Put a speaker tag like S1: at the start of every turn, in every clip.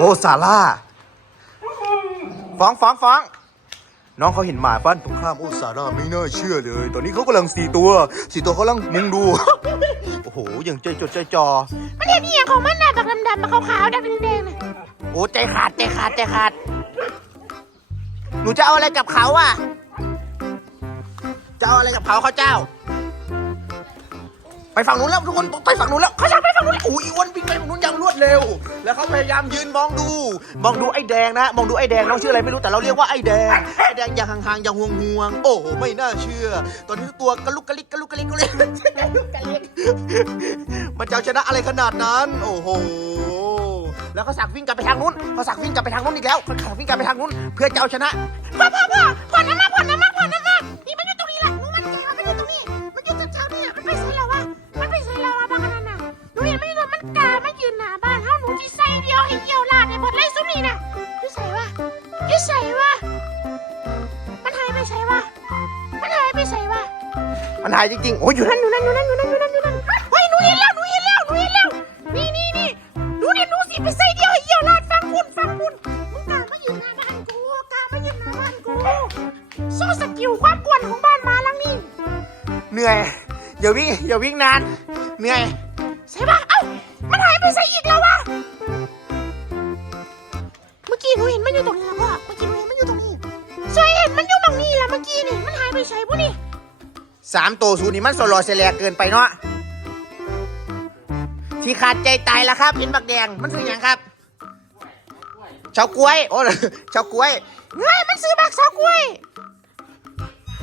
S1: โอ้ซาร่าฟ้องฟ้องฟ้องน้องเขาเห็นหมาบ้านตรงข้ามโอ้ซาร่าไม่น่าเชื่อเลย ตอนนี้เขากำลังสี่ตัวสี่ตัวเขากำลังมุงดู โอ้โหอย่างใจจดใจจ่อ
S2: มันเห็นอีหยังของมันน่ะบักดำๆมาขาวๆดำแดงๆน่ะ
S1: โอ้ใจขาดใจขาดใจขาด หนูจะเอาอะไรกับเขาอะจะเอาอะไรกับเขาเขาเจ้า ไปฝั่งนู้นแล้วทุกคนไปฝั่งนู้นแล้วเขาอยากไปฝั่งนู้นแล้วโอ้ยอีอ้วนวิ่งไปฝั่งนู้นอย่างรวดเร็ว แล้วเขาพยายามยืนมองดู มองดูไอ้แดงนะ มองดูไอ้แดงน้องชื่ออะไรไม่รู้แต่เราเรียกว่าไอ้แดง ไอ้แดงอย่างห่างๆอย่างห่วงๆ โอ้โหไม่น่าเชื่อ ตอนนี้ทุกตัวกระลุกกระลิกกระลุกกระลิกกระลิกกระลุกกระลิกมันจะเอาชนะอะไรขนาดนั้น โอ้โหแล้วเขาสักวิ่งกลับไปทางนู้นเขาสักวิ่งกลับไปทางนู้นอีกแล้วเขาสักวิ่งกลับไปทางนู้น เพื่อจะเอาชนะ
S2: พ่อพ่อพ่อามันยืนหน้าบ้านเฮาหนูที่ใส่เดียวให้เยี่ยวลาดในหมดเลยสุนี่น่ะที่ใส่วะที่ใส่วะมันหายไปใส่วะมันหายไปใส่วะ
S1: มันหายจริงๆโอ้ยอยู่นั่น
S2: อยู่นั่นอยู่นั่นอยู่นั่นอยู่นั่นอยู่นั่นเฮ้ยหนูเห็นแล้วหนูเห็นแล้วหนูเห็นแล้วนี่นี่นี่หนูเนี่ยหนูสิไปใส่เดียวให้เยี่ยวลาดฟังพุ่นฟังพุ่นมึงกล้ามายืนหน้าบ้านกูกล้ามายืนหน้าบ้านกูโซ่สกิลความกวนของบ้านมาลังนี่
S1: เหนื่อยอย่าวิ่งอย่าวิ่งนานเหนื่อย
S2: นูเห็นมันอยู่ตรงนี้แล้วว่ะเมื่อกี้หนูเห็นมันอยู่ตรงนี้ใช่เห็นมันอยู่ตรงนี้แหละเมื่อกี้นี่มันหายไปใส่ปุ๊นี่
S1: สามตัวศูนย์นี่มันโซโลเซเลียเกินไปเนาะที่ขาดใจตายแล้วครับเห็นบักแดงมันคืออย่างครับเฉากล้วยโอ้เฉากล้วย
S2: เฮ้ยมันซื้อบักสาวกล้วย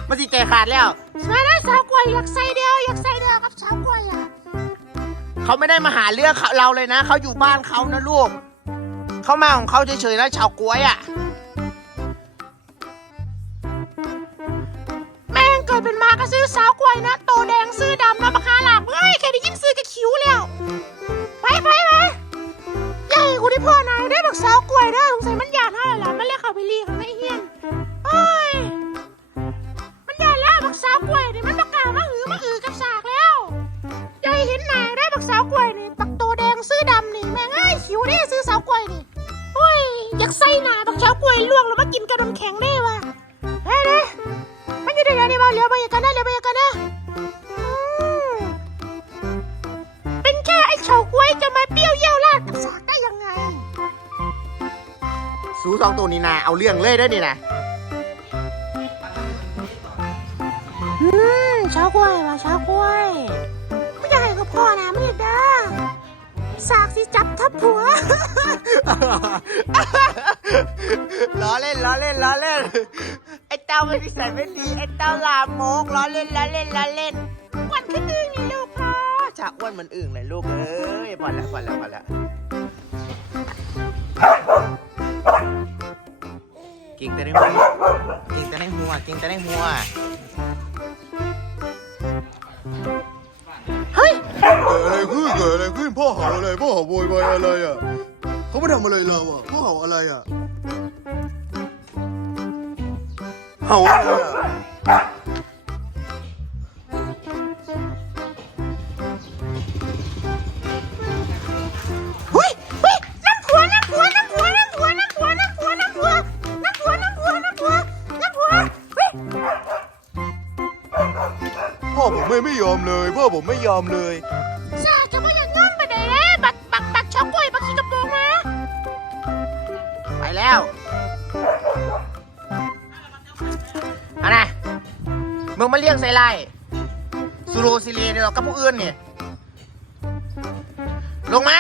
S1: มันสิใจขาดแล้ว
S2: มาแล้วสาวกล้วยอยากใส่เดียวอยากใส่เดียวกับสาวกล้วยอะ
S1: เขาไม่ได้มาหาเรื่องเขาเราเลยนะเขาอยู่บ้านเขานะลูก เขามาของเขาเฉยๆนะเฉากล้วยอะ
S2: แม่งเกิดเป็นมาก็ซื้อสาวกล้วยนะ โตแดงซื้อดำนะบักฮาหลักเฮ้ยแค่ได้ยินซื้อก็คิ้วแล้ว ไปไปไปใหญ่กูที่พ่อนายได้บักสาวกล้วยนะสงสัยมันอยากให้แหละมันเรียกเขาไปรีข้างในเฮียนเฮ้ยมันใหญ่แล้วบักสาวกล้วยนี่มันประกล้าศมาหือมาอือกับสากแล้วใหญ่เห็นนายได้บักสาวกล้วยนี่บักโตแดงซื้อดำนี่แม่งไอ้ยคิ้วได้ซื้ ฮ้ยอยากใส่หนาบักสาวกล้วยลวกแล้วมากินกับน้ำแข็งได้วะเฮ้ยเด้มันอยู่ในไหนนี่มาเลี้ยวไปอย่างกันนะเลี้ยวไปอย่างกันนะอืมเป็นแค่ไอ้เฉาก้วยจะมาเปรี้ยวเยี่ยวราดกับสากได้ยังไง
S1: สูสองตัวนี้นะเอาเรื่องเลยได้อนี่นะ
S2: อืมเช้ากล้วยมาเช้ากล้วยไม่ได้ก็พ่อนะไม่ได้ด้าสากสิจับทับผัว
S1: ล้อเล่นล้อเล่นล้อเล่น ไอ้เต้าไม่นิสัยไม่ดี ไอ้เต้าลามกล้อเล่นล้อเล่นล้อเล่น
S2: วันขึ้นนึงนี่ลูกพ่อ
S1: จะอ้วนเหมือนอึ่งเลยลูกเอ้ยพอแล้วพอแล้วพอแล้วเก่งแต่ในหัวเก่งแต่ในหัวเก่งแต่ในหัว
S2: เฮ้ย
S3: เกิดอะไรขึ้นเกิดอะไรขึ้นพ่อเห่าอะไรพ่อเห่าโวยวายอะไรอะ เขาไม่ทำอะไรเราอะพ่อเห่าอะไรอะเห่าอะไรอะ
S2: เฮ้ยเฮ้ยน้ำผัวน้ำผัวน้ำผัวน้ำผัวน้ำผัวน้ำผัวน้ำผัวน้ำผัวน้ำผัวน้ำผัวน้ำผัวเฮ้ย
S3: พ่อผมไม่ไม่ยอมเลยพ่อผมไม่ยอมเลย
S2: มึงมา
S1: เลี้ยงใส่ไล่สุโรซิเลเดียวกับผู้อื่นนี่ ลงมา